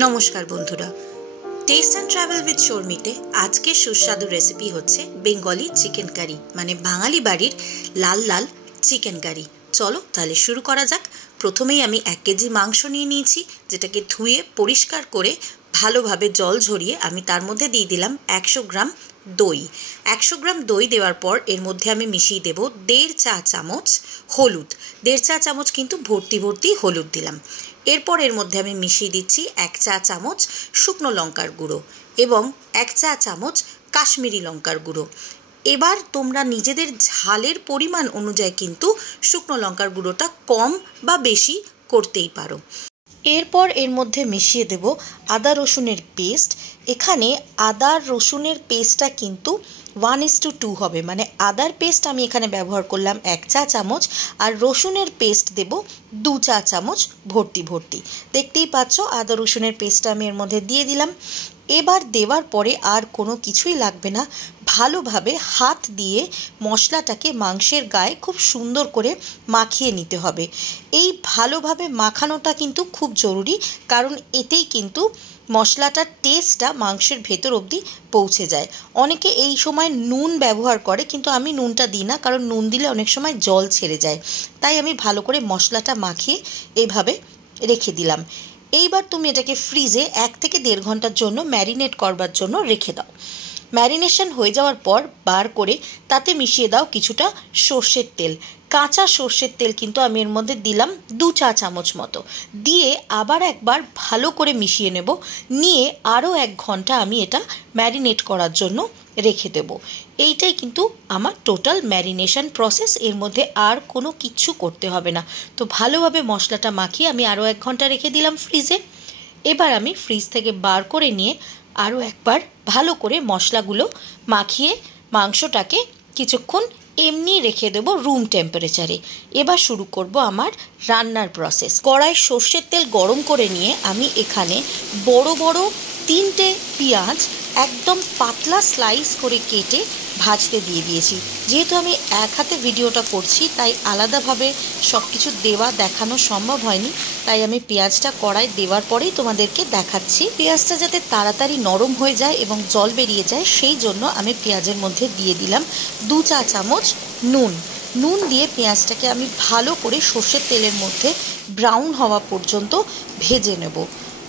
নমস্কার বন্ধুরা, test and travel with শর্মিতে আজকের সুস্বাদু রেসিপি হচ্ছে বেঙ্গলি চিকেন কারি, মানে বাঙালি বাড়ির লাল লাল চিকেন কারি। চলো তাহলে শুরু করা যাক। প্রথমেই আমি 1 কেজি মাংস নিয়ে নিয়েছি, যেটাকে ধুয়ে পরিষ্কার করে ভালোভাবে জল ঝরিয়ে আমি তার মধ্যে দিয়ে দিলাম 100 গ্রাম দই। 100 গ্রাম দই দেওয়ার পর এর মধ্যে আমি মিশিয়ে দেব 1.5 চা চামচ হলুদ। 1.5 চা চামচ কিন্তু ভর্তি ভর্তি হলুদ দিলাম। এরপর এর মধ্যে আমি মিশিয়ে দিচ্ছি 1 চা চামচ শুকনো লঙ্কার গুঁড়ো এবং 1 চা চামচ কাশ্মীরি লঙ্কার গুঁড়ো। এবার তোমরা নিজেদের ঝালের পরিমাণ অনুযায়ী কিন্তু শুকনো লঙ্কার গুঁড়োটা কম বা বেশি করতেই পারো। এরপর এর মধ্যে মিশিয়ে দেব আদা রসুনের পেস্ট। এখানে আদা রসুনের পেস্টটা কিন্তু 1:2 হবে, মানে আদার পেস্ট আমি এখানে ব্যবহার করলাম 1 চা চামচ আর রসুনের পেস্ট দেব 2 চা চামচ ভর্তি ভর্তি। দেখতেই পাচ্ছ আদা রসুনের পেস্টটা আমি এর মধ্যে দিয়ে দিলাম। এবার দেওয়ার পরে আর কোনো কিছুই লাগবে না, ভালোভাবে হাত দিয়ে মশলাটাকে মাংসের গায়ে খুব সুন্দর করে মাখিয়ে নিতে হবে। এই ভালোভাবে মাখানোটা কিন্তু খুব জরুরি, কারণ এতেই কিন্তু মশলাটার টেস্টটা মাংসের ভেতর অবধি পৌঁছে যায়। অনেকে এই সময় নুন ব্যবহার করে, কিন্তু আমি নুনটা দিই না, কারণ নুন দিলে অনেক সময় জল ছেড়ে যায়। তাই আমি ভালো করে মশলাটা মাখিয়ে এইভাবে রেখে দিলাম। এইবার তুমি এটাকে ফ্রিজে 1 থেকে 1.5 ঘন্টার জন্য ম্যারিনেট করবার জন্য রেখে দাও। ম্যারিনেশন হয়ে যাওয়ার পর বার করে তাতে মিশিয়ে দাও কিছুটা সর্ষের তেল। কাঁচা সর্ষের তেল কিন্তু আমি এর মধ্যে দিলাম 2 চা চামচ মতো। দিয়ে আবার একবার ভালো করে মিশিয়ে নেব। নিয়ে আরও 1 ঘন্টা আমি এটা ম্যারিনেট করার জন্য রেখে দেব। এইটাই কিন্তু আমার টোটাল ম্যারিনেশন প্রসেস। এর মধ্যে আর কোনো কিচ্ছু করতে হবে না। তো ভালোভাবে মশলাটা মাখিয়ে আমি আরও 1 ঘন্টা রেখে দিলাম ফ্রিজে। এবার আমি ফ্রিজ থেকে বার করে নিয়ে আরও একবার ভালো করে মশলাগুলো মাখিয়ে মাংসটাকে কিছুক্ষণ এমনি রেখে দেব রুম টেম্পারেচারে। এবার শুরু করব আমার রান্নার প্রসেস। কড়াই সর্ষের তেল গরম করে নিয়ে আমি এখানে বড় বড় 3টে পেঁয়াজ একদম পাতলা স্লাইস করে কেটে ভাজতে দিয়ে দিয়েছি। যেহেতু আমি এক হাতে ভিডিওটা করছি, তাই আলাদাভাবে সব কিছু দেখানো সম্ভব হয়নি, তাই আমি পেঁয়াজটা কড়াই দেওয়ার পরেই তোমাদেরকে দেখাচ্ছি। পেঁয়াজটা যাতে তাড়াতাড়ি নরম হয়ে যায় এবং জল বেরিয়ে যায়, সেই জন্য আমি পেঁয়াজের মধ্যে দিয়ে দিলাম 2 চা চামচ নুন দিয়ে পেঁয়াজটাকে আমি ভালো করে সর্ষের তেলের মধ্যে ব্রাউন হওয়া পর্যন্ত ভেজে নেব।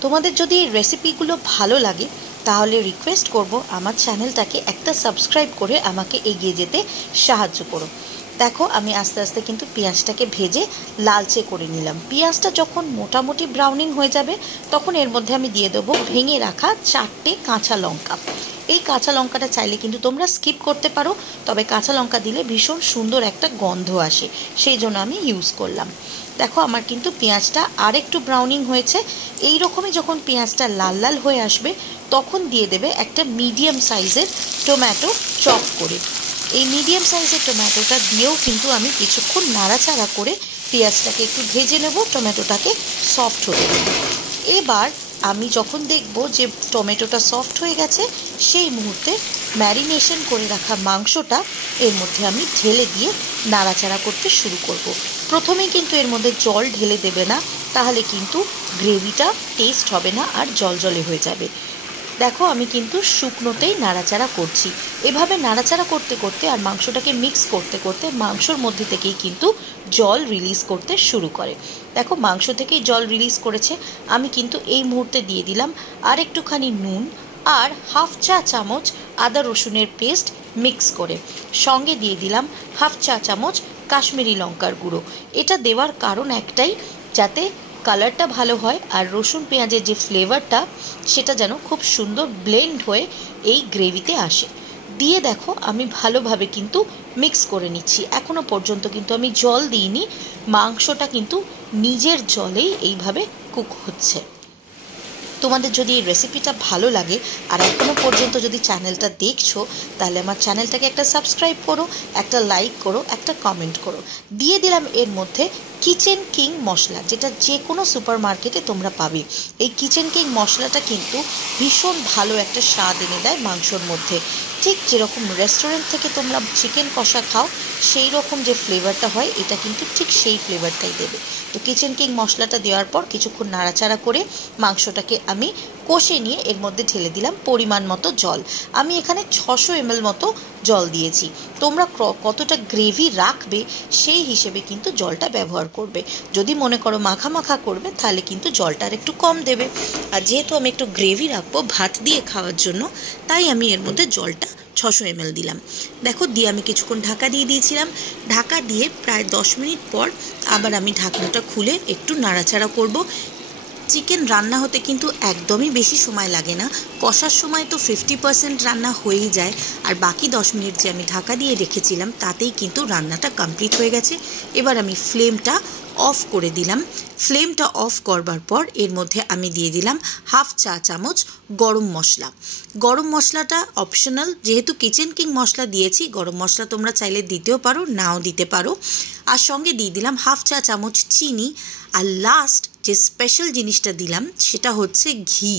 তোমাদের যদি এই রেসিপিগুলো ভালো লাগে তাহলে রিকোয়েস্ট করব আমার চ্যানেলটাকে একটা সাবস্ক্রাইব করে আমাকে এগিয়ে যেতে সাহায্য করো। দেখো আমি আস্তে আস্তে কিন্তু পেঁয়াজটাকে ভেজে লালচে করে নিলাম। পেঁয়াজটা যখন মোটামুটি ব্রাউনিং হয়ে যাবে তখন এর মধ্যে আমি দিয়ে দেবো ভেঙে রাখা 4টে কাঁচা লঙ্কা। এই কাঁচা লঙ্কাটা চাইলে কিন্তু তোমরা স্কিপ করতে পারো, তবে কাঁচা লঙ্কা দিলে ভীষণ সুন্দর একটা গন্ধ আসে, সেই জন্য আমি ইউজ করলাম। দেখো আমার কিন্তু পেঁয়াজটা আর একটু ব্রাউনিং হয়েছে। এই রকমই যখন পেঁয়াজটা লাল লাল হয়ে আসবে তখন দিয়ে দেবে একটা মিডিয়াম সাইজের টমেটো চপ করে। এই মিডিয়াম সাইজের টমেটোটা দিয়েও কিন্তু আমি কিছুক্ষণ নাড়াচাড়া করে পেঁয়াজটাকে একটু ভেজে নেব, টমেটোটাকে সফট হতে দেব। এবার আমি যখন দেখব যে টমেটোটা সফট হয়ে গেছে, সেই মুহূর্তে ম্যারিনেশন করে রাখা মাংসটা এর মধ্যে আমি ঢেলে দিয়ে নাড়াচাড়া করতে শুরু করব। প্রথমেই কিন্তু এর মধ্যে জল ঢেলে দেবে না, তাহলে কিন্তু গ্রেভিটা টেস্ট হবে না আর জলজলে হয়ে যাবে। দেখো আমি কিন্তু শুকনোতেই নাড়াচাড়া করছি। এভাবে নাড়াচাড়া করতে করতে আর মাংসটাকে মিক্স করতে করতে মাংসর মধ্যে থেকেই কিন্তু জল রিলিজ করতে শুরু করে। দেখো মাংস থেকেই জল রিলিজ করেছে। আমি কিন্তু এই মুহূর্তে দিয়ে দিলাম আর একটুখানি নুন আর 1/2 চা চামচ আদা রসুনের পেস্ট মিক্স করে। সঙ্গে দিয়ে দিলাম 1/2 চা চামচ কাশ্মীরি লঙ্কার গুঁড়ো। এটা দেওয়ার কারণ একটাই, যাতে কালারটা ভালো হয় আর রসুন পেঁয়াজের যে ফ্লেভারটা সেটা যেন খুব সুন্দর ব্লেন্ড হয়ে এই গ্রেভিতে আসে। দিয়ে দেখো আমি ভালোভাবে কিন্তু মিক্স করে নিচ্ছি। এখনও পর্যন্ত কিন্তু আমি জল দিইনি, মাংসটা কিন্তু নিজের জলেই এইভাবে কুক হচ্ছে। তোমাদের যদি এই রেসিপিটা ভালো লাগে আর এখনও পর্যন্ত যদি চ্যানেলটা দেখছো, তাহলে আমার চ্যানেলটাকে একটা সাবস্ক্রাইব করো, একটা লাইক করো, একটা কমেন্ট করো। দিয়ে দিলাম এর মধ্যে কিচেন কিং মশলা, যেটা যে কোনো সুপার মার্কেটে তোমরা পাবে। এই কিচেন কিং মশলাটা কিন্তু ভীষণ ভালো একটা স্বাদ এনে দেয় মাংসর মধ্যে। ঠিক যেরকম রেস্টুরেন্ট থেকে তোমরা চিকেন কষা খাও সেই রকম যে ফ্লেভারটা হয়, এটা কিন্তু ঠিক সেই ফ্লেভারটাই দেবে। তো কিচেন কিং মশলাটা দেওয়ার পর কিছুক্ষণ নাড়াচাড়া করে মাংসটাকে আমি কষে নিয়ে এর মধ্যে ঢেলে দিলাম পরিমাণ মতো জল। আমি এখানে 600 ml মতো জল দিয়েছি। তোমরা কতটা গ্রেভি রাখবে সেই হিসেবে কিন্তু জলটা ব্যবহার করবে। যদি মনে করো মাখা মাখা করবে তাহলে কিন্তু জলটা আর একটু কম দেবে। আর যেহেতু আমি একটু গ্রেভি রাখবো ভাত দিয়ে খাওয়ার জন্য, তাই আমি এর মধ্যে জলটা 600 ml দিলাম। দেখো, দিয়ে আমি কিছুক্ষণ ঢাকা দিয়ে দিয়েছিলাম। ঢাকা দিয়ে প্রায় 10 মিনিট পর আবার আমি ঢাকনাটা খুলে একটু নাড়াচাড়া করব। চিকেন রান্না হতে কিন্তু একদমই বেশি সময় লাগে না। কষার সময় তো 50% রান্না হয়েই যায়, আর বাকি 10 মিনিট যে আমি ঢাকা দিয়ে রেখেছিলাম তাতেই কিন্তু রান্নাটা কমপ্লিট হয়ে গেছে। এবার আমি ফ্লেমটা অফ করে দিলাম। ফ্লেমটা অফ করবার পর এর মধ্যে আমি দিয়ে দিলাম হাফ চা চামচ গরম মশলা। গরম মশলাটা অপশনাল, যেহেতু কিচেন কিং মশলা দিয়েছি, গরম মশলা তোমরা চাইলে দিতেও পারো, নাও দিতে পারো। আর সঙ্গে দিয়ে দিলাম হাফ চা চামচ চিনি। আর লাস্ট যে স্পেশাল জিনিসটা দিলাম সেটা হচ্ছে ঘি।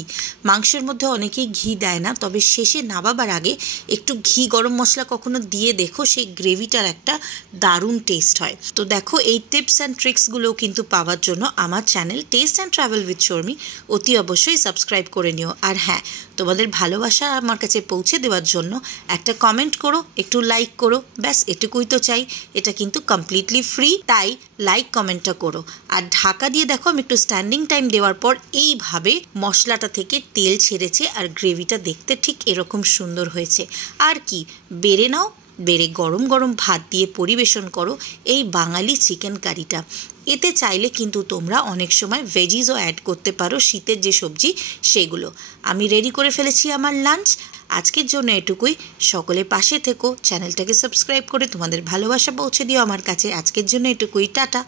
মাংসের মধ্যে অনেকেই ঘি দেয় না, তবে শেষে নামাবার আগে একটু ঘি গরম মশলা কখনো দিয়ে দেখো, সেই গ্রেভিটার একটা দারুণ টেস্ট হয়। তো দেখো, এই টিপস অ্যান্ড ট্রিক্সগুলোও কিন্তু পাওয়ার জন্য আমার channel test and travel with Sharmi অতি অবশ্যই সাবস্ক্রাইব করে নিও। আর হ্যাঁ, তোমাদের ভালোবাসা আমার কাছে পৌঁছে দেওয়ার জন্য একটা কমেন্ট করো, একটু লাইক করো, ব্যাস এটুকুই তো চাই। এটা কিন্তু কমপ্লিটলি ফ্রি, তাই লাইক কমেন্টটা করো। আর ঢাকা দিয়ে দেখো, আমি একটু স্ট্যান্ডিং টাইম দেওয়ার পর এইভাবে মশলাটা থেকে তেল ছেড়েছে, আর গ্রেভিটা দেখতে ঠিক এরকম সুন্দর হয়েছে। আর কি, বেড়ে নাও, বেড়ে গরম গরম ভাত দিয়ে পরিবেশন করো এই বাঙালি চিকেন কারিটা। এতে চাইলে কিন্তু তোমরা অনেক সময় ভেজিসও অ্যাড করতে পারো, শীতের যে সবজি সেগুলো। আমি রেডি করে ফেলেছি আমার লাঞ্চ। আজকের জন্য এটুকুই। সকলে পাশে থেকো, চ্যানেলটাকে সাবস্ক্রাইব করে তোমাদের ভালোবাসা পৌঁছে দিও আমার কাছে। আজকের জন্য এটুকুই, টাটা।